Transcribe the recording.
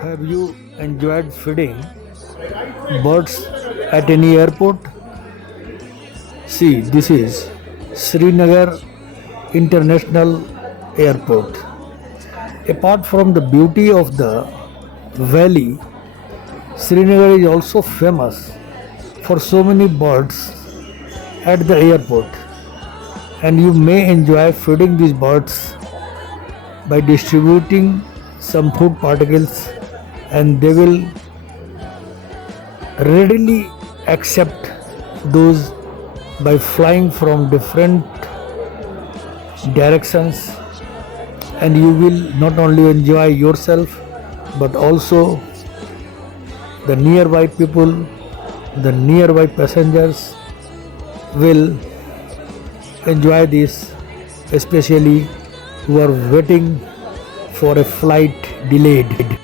Have you enjoyed feeding birds at any airport? See, this is Srinagar International Airport. Apart from the beauty of the valley, Srinagar is also famous for so many birds at the airport, and you may enjoy feeding these birds by distributing some food particles, and they will readily accept those by flying from different directions, and you will not only enjoy yourself but also the nearby people, the nearby passengers will enjoy this, especially who are waiting for a flight delayed.